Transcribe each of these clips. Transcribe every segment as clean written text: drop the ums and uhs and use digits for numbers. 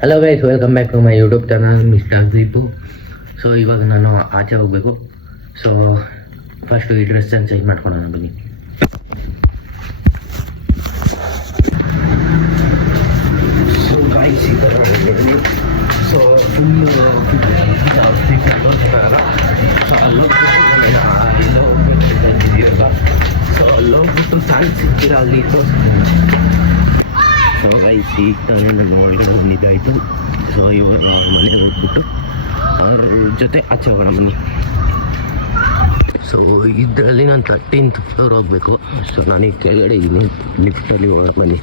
Hello guys, welcome back to my YouTube channel mister Deepu. So ಇವಾಗ ನಾನು ಆಚೆ ಹೋಗಬೇಕು. ಸೊ ಫಸ್ಟು ಈ ಡ್ರೆಸ್ಸನ್ನು ಚೇಂಜ್ ಮಾಡ್ಕೊಳ್ಳೋಣ ಬನ್ನಿ. ಸೊ ಗೈಸ್, ಈ ಥರ ಸೊ ಫುಲ್ಲು ಸೊ ಅಲ್ಲೋಗ್ಬಿಟ್ಟು ಸಾಂಗ್ ಸಿಗ್ತೀರ ಅಲ್ಲಿ. ಸೊ ಗೈಸ್, ಈಗ ತಾನೇ ನನ್ನ ಒಳಗಡೆ ಬಂದಿದ್ದಾಯಿತು. ಸೊ ಇವಾಗ ಮನೆಗೆ ಹೋಗ್ಬಿಟ್ಟು ಅವ್ರ ಜೊತೆ ಆಚೆ ಹೋಗೋಣ ಬನ್ನಿ. ಸೊ ಇದರಲ್ಲಿ ನಾನು 13th ಫ್ಲೋರ್ ಹೋಗಬೇಕು. ಸೊ ನಾನೀಗ ಕೆಳಗಡೆ ಇದ್ದೀನಿ, ಲಿಫ್ಟಲ್ಲಿ ಹೋಗೋಣ ಬನ್ನಿ.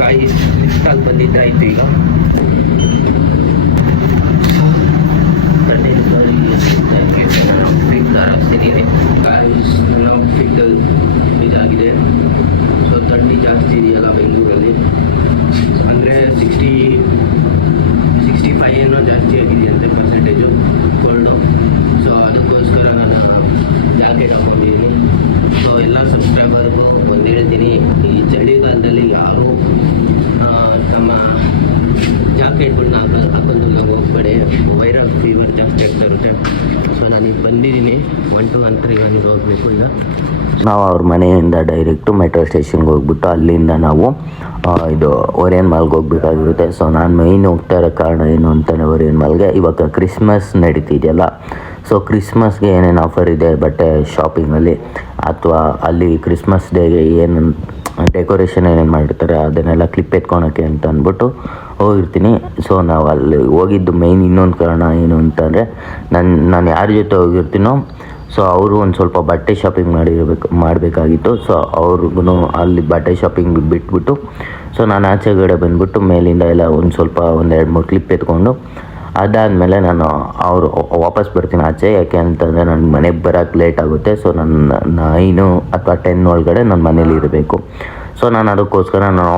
ಗೈಸ್, ಲಿಫ್ಟಲ್ಲಿ ಬಂದಿದ್ದಾಯಿತು. ಈಗ 13th ಫ್ಲೋರಿಗೆ ಹಾಕ್ತಿದ್ದೀನಿ. ಗೈಸ್, ಔಟ್ಫಿಟ್ ಇದಾಗಿದೆ. ಸೊ ಥಂಡಿ ಜಾಸ್ತಿ ಇದೆಯಲ್ಲ ಬೆಂಗಳೂರಲ್ಲಿ, ಅಂದರೆ 65 ಏನೋ ಜಾಸ್ತಿ ಆಗಿದೆ ಅಂತೆ ಪರ್ಸೆಂಟೇಜು ಕೋಲ್ಡು. ಸೊ ಅದಕ್ಕೋಸ್ಕರ ನಾನು ಜಾಕೆಟ್ ಹಾಕೊಂಡಿದ್ದೀನಿ. ಸೊ ಎಲ್ಲ ಸಬ್ಸ್ಕ್ರೈಬರ್ಗೂ ಒಂದು ಹೇಳ್ತೀನಿ, ಈ ಚಳಿಗಾಲದಲ್ಲಿ ಯಾರೂ ತಮ್ಮ ಜಾಕೆಟ್ಗಳನ್ನ ಹಾಕೊಂಡು ಹೋಗ್ಬೇಡಿ. ವೈರಲ್ ಫೀವರ್ ಜಾಸ್ತಿ ಆಗ್ತಾ ಇರುತ್ತೆ. ಸೊ ನಾನೀಗ ಬಂದಿದ್ದೀನಿ 1 to 1 ಹೋಗಬೇಕು. ಈಗ ನಾವು ಅವ್ರ ಮನೆಯಿಂದ ಡೈರೆಕ್ಟು ಮೆಟ್ರೋ ಸ್ಟೇಷನ್ಗೆ ಹೋಗ್ಬಿಟ್ಟು ಅಲ್ಲಿಂದ ನಾವು ಇದು ಓರಿಯನ್ ಮಾಲ್ಗೆ ಹೋಗ್ಬೇಕಾಗಿರುತ್ತೆ. ಸೊ ನಾನು ಮೈನ್ ಹೋಗ್ತಾ ಇರೋ ಕಾರಣ ಏನು ಅಂತಲೇ ಓರಿಯನ್ ಮಾಲ್ಗೆ ಇವಾಗ ಕ್ರಿಸ್ಮಸ್ ನಡೀತಿದೆಯಲ್ಲ. ಸೊ ಕ್ರಿಸ್ಮಸ್ಗೆ ಏನೇನು ಆಫರ್ ಇದೆ ಬಟ್ಟೆ ಶಾಪಿಂಗಲ್ಲಿ, ಅಥವಾ ಅಲ್ಲಿ ಕ್ರಿಸ್ಮಸ್ ಡೇಗೆ ಏನು ಡೆಕೋರೇಷನ್ ಏನೇನು ಮಾಡಿರ್ತಾರೆ ಅದನ್ನೆಲ್ಲ ಕ್ಲಿಪ್ ಎತ್ಕೊಳಕ್ಕೆ ಅಂತ ಹೋಗಿರ್ತೀನಿ. ಸೊ ನಾವು ಅಲ್ಲಿ ಹೋಗಿದ್ದು ಮೈನ್ ಇನ್ನೊಂದು ಕಾರಣ ಏನು ಅಂತಂದರೆ, ನಾನು ಯಾರ ಜೊತೆ ಹೋಗಿರ್ತೀನೋ ಸೊ ಅವರು ಒಂದು ಸ್ವಲ್ಪ ಬಟ್ಟೆ ಶಾಪಿಂಗ್ ಮಾಡಬೇಕಾಗಿತ್ತು. ಸೊ ಅವ್ರಿಗೂ ಅಲ್ಲಿ ಬಟ್ಟೆ ಶಾಪಿಂಗ್ ಬಿಟ್ಬಿಟ್ಟು ಸೊ ನಾನು ಆಚೆಗಡೆ ಬಂದುಬಿಟ್ಟು ಮೇಲಿಂದ ಎಲ್ಲ ಒಂದು 2-3 ಕ್ಲಿಪ್ ಎತ್ಕೊಂಡು ಅದಾದಮೇಲೆ ನಾನು ಅವರು ವಾಪಸ್ ಬರ್ತೀನಿ ಆಚೆ. ಯಾಕೆ ಅಂತಂದರೆ ನನ್ನ ಮನೆಗೆ ಬರೋಕ್ಕೆ ಲೇಟ್ ಆಗುತ್ತೆ. ಸೊ ನನ್ನ 9 ಅಥವಾ 10 ಒಳಗಡೆ ನನ್ನ ಮನೇಲಿ ಇರಬೇಕು. ಸೊ ನಾನು ಅದಕ್ಕೋಸ್ಕರ ನಾನು